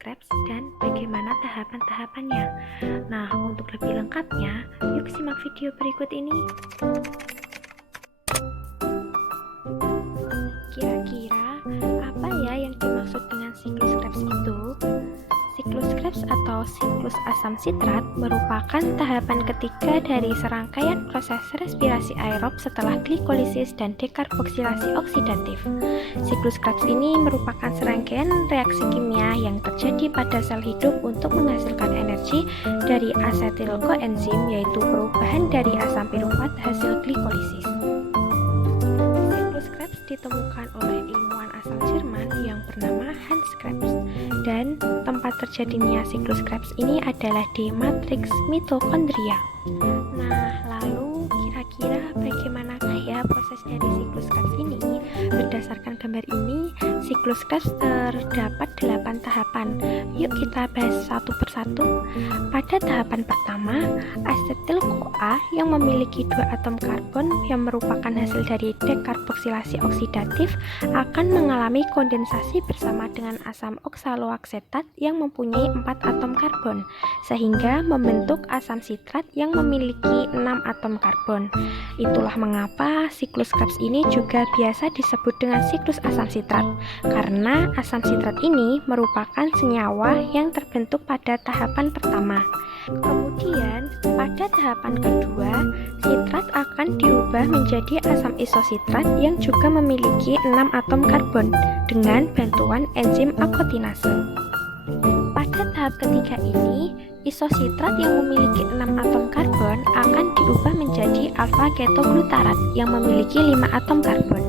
Krebs dan bagaimana tahapan-tahapannya. Nah, untuk lebih lengkapnya, yuk simak video berikut ini. Kira-kira apa ya yang dimaksud dengan siklus Krebs itu? Siklus Krebs atau siklus asam sitrat merupakan tahapan ketiga dari serangkaian proses respirasi aerob setelah glikolisis dan dekarboksilasi oksidatif. Siklus Krebs ini merupakan serangkaian reaksi kimia yang terjadi pada sel hidup untuk menghasilkan energi dari asetil koenzim, yaitu perubahan dari asam piruvat hasil glikolisis. Siklus Krebs ditemukan oleh ilmuwan asal Jerman yang bernama Hans Krebs, dan tempat terjadinya siklus Krebs ini adalah di matriks mitokondria. Nah, lalu kira-kira bagaimanakah ya proses dari siklus Krebs ini? Berdasarkan gambar ini, siklus Krebs terdapat 8 tahapan. Yuk kita bahas satu persatu. Pada tahapan pertama, asetil-CoA yang memiliki 2 atom karbon yang merupakan hasil dari dekarboksilasi oksidatif akan mengalami kondensasi bersama dengan asam oksaloaksetat yang mempunyai 4 atom karbon, sehingga membentuk asam sitrat yang memiliki 6 atom karbon. Itulah mengapa siklus Krebs ini juga biasa disebut dengan siklus asam sitrat, karena asam sitrat ini merupakan senyawa yang terbentuk pada tahapan pertama. Kemudian, pada tahapan kedua, sitrat akan diubah menjadi asam isositrat yang juga memiliki 6 atom karbon dengan bantuan enzim akotinase. Pada tahap ketiga ini, isositrat yang memiliki 6 atom karbon akan diubah menjadi alfa-ketoglutarat yang memiliki 5 atom karbon.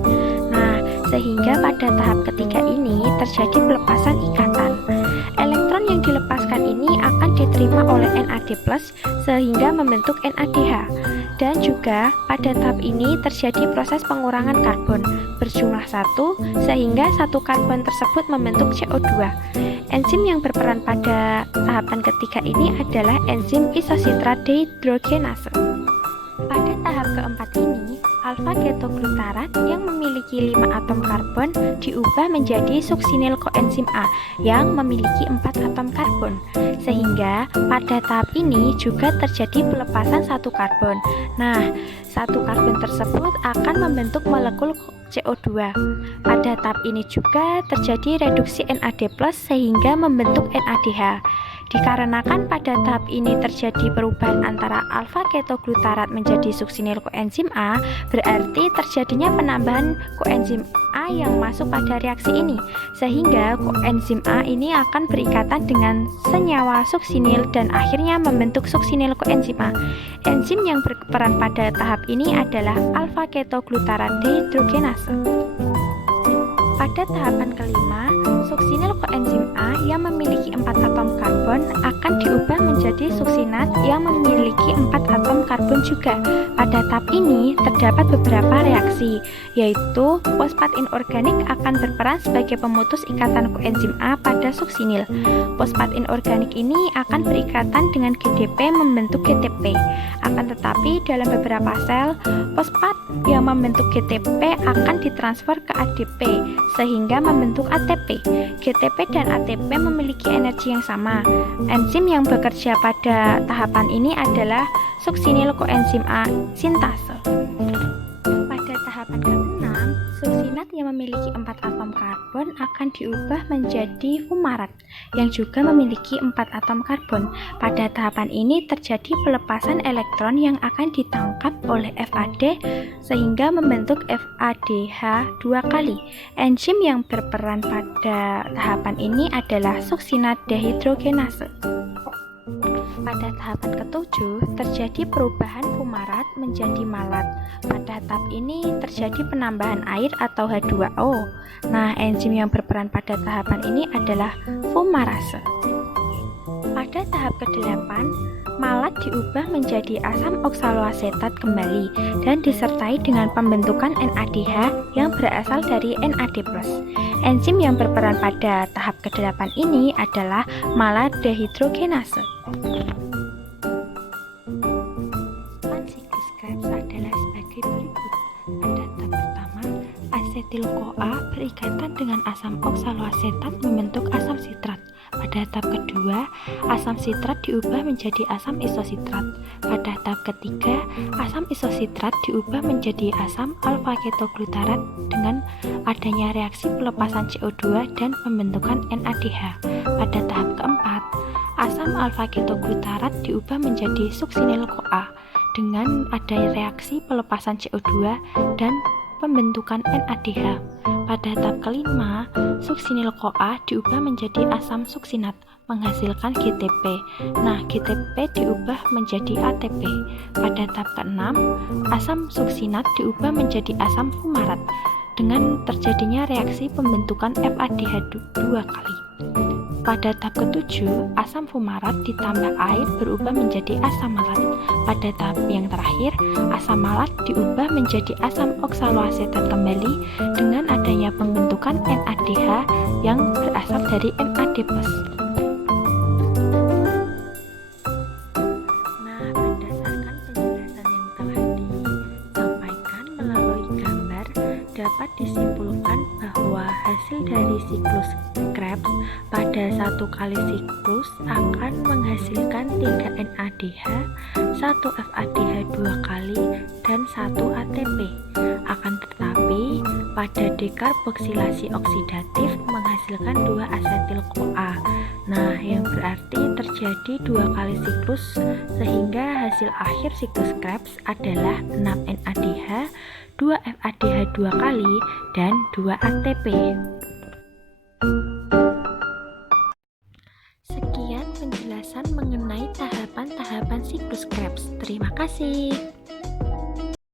Nah, sehingga pada tahap ketiga ini terjadi pelepasan ikatan. Elektron yang dilepaskan ini akan diterima oleh NAD+, sehingga membentuk NADH. Dan juga pada tahap ini terjadi proses pengurangan karbon berjumlah 1, sehingga 1 karbon tersebut membentuk CO2. Enzim yang berperan pada tahapan ketiga ini adalah enzim isositrat dehidrogenase. Pada tahap keempat ini, alfa-ketoglutarat yang memiliki 5 atom karbon diubah menjadi suksinil koenzim A yang memiliki 4 atom karbon, sehingga pada tahap ini juga terjadi pelepasan 1 karbon. Nah, 1 karbon tersebut akan membentuk molekul CO2. Pada tahap ini juga terjadi reduksi NAD+, sehingga membentuk NADH. Dikarenakan pada tahap ini terjadi perubahan antara alfa-ketoglutarat menjadi suksinil koenzim A, berarti terjadinya penambahan koenzim A yang masuk pada reaksi ini, sehingga koenzim A ini akan berikatan dengan senyawa suksinil dan akhirnya membentuk suksinil koenzim A. Enzim yang berperan pada tahap ini adalah alfa-ketoglutarat dehidrogenase. Pada tahapan kelima, suksinil koenzim A yang memiliki 4 atom karbon akan diubah menjadi suksinat yang memiliki 4 atom karbon juga. Pada tahap ini terdapat beberapa reaksi, yaitu fosfat inorganik akan berperan sebagai pemutus ikatan koenzim A pada suksinil. Fosfat inorganik ini akan berikatan dengan GDP membentuk GTP. Akan tetapi dalam beberapa sel, fosfat yang membentuk GTP akan ditransfer ke ADP sehingga membentuk ATP. GTP dan ATP memiliki energi yang sama. Enzim yang bekerja pada tahapan ini adalah suksinil koenzim A sintase. Pada tahapan ke-6, suksinat yang memiliki 4 atom karbon akan diubah menjadi fumarat yang juga memiliki 4 atom karbon. Pada tahapan ini terjadi pelepasan elektron yang akan ditangkap oleh FAD sehingga membentuk FADH 2 kali. Enzim yang berperan pada tahapan ini adalah suksinat dehidrogenase. Pada tahapan ke-7 terjadi perubahan fumarat menjadi malat. Pada tahap ini terjadi penambahan air atau H2O. Nah, enzim yang berperan pada tahapan ini adalah fumarase. Pada tahap ke-8, malat diubah menjadi asam oksaloasetat kembali dan disertai dengan pembentukan NADH yang berasal dari NAD+. Enzim yang berperan pada tahap ke-8 ini adalah malat dehidrogenase. Siklus Krebs adalah sebagai berikut. Pada tahap pertama, asetil-CoA berikatan dengan asam oksaloasetat membentuk asam sitrat. Pada Pada tahap kedua, asam sitrat diubah menjadi asam isositrat. Pada tahap ketiga, asam isositrat diubah menjadi asam alfa-ketoglutarat dengan adanya reaksi pelepasan CO2 dan pembentukan NADH. Pada tahap keempat, asam alfa-ketoglutarat diubah menjadi suksinil-CoA dengan adanya reaksi pelepasan CO2 dan pembentukan NADH. Pada tahap kelima, suksinil-CoA diubah menjadi asam suksinat menghasilkan GTP. Nah, GTP diubah menjadi ATP. Pada tahap keenam, asam suksinat diubah menjadi asam fumarat dengan terjadinya reaksi pembentukan FADH 2 kali. Pada tahap ketujuh, asam fumarat ditambah air berubah menjadi asam malat. Pada tahap yang terakhir, asam malat diubah menjadi asam oksaloasetat kembali dengan adanya pembentukan NADH yang berasal dari NAD+. Nah, berdasarkan penjelasan yang telah disampaikan melalui gambar, dapat disimpulkan bahwa hasil dari siklus Krebs pada satu kali siklus akan menghasilkan 3 NADH, 1 FADH 2 kali, dan 1 ATP. Akan tetapi, pada dekarboksilasi oksidatif menghasilkan 2 asetil-CoA. Nah, yang berarti terjadi 2 kali siklus sehingga hasil akhir siklus Krebs adalah 6 NADH, 2 FADH 2 kali, dan 2 ATP. Sekian penjelasan mengenai tahapan-tahapan siklus Krebs. Terima kasih.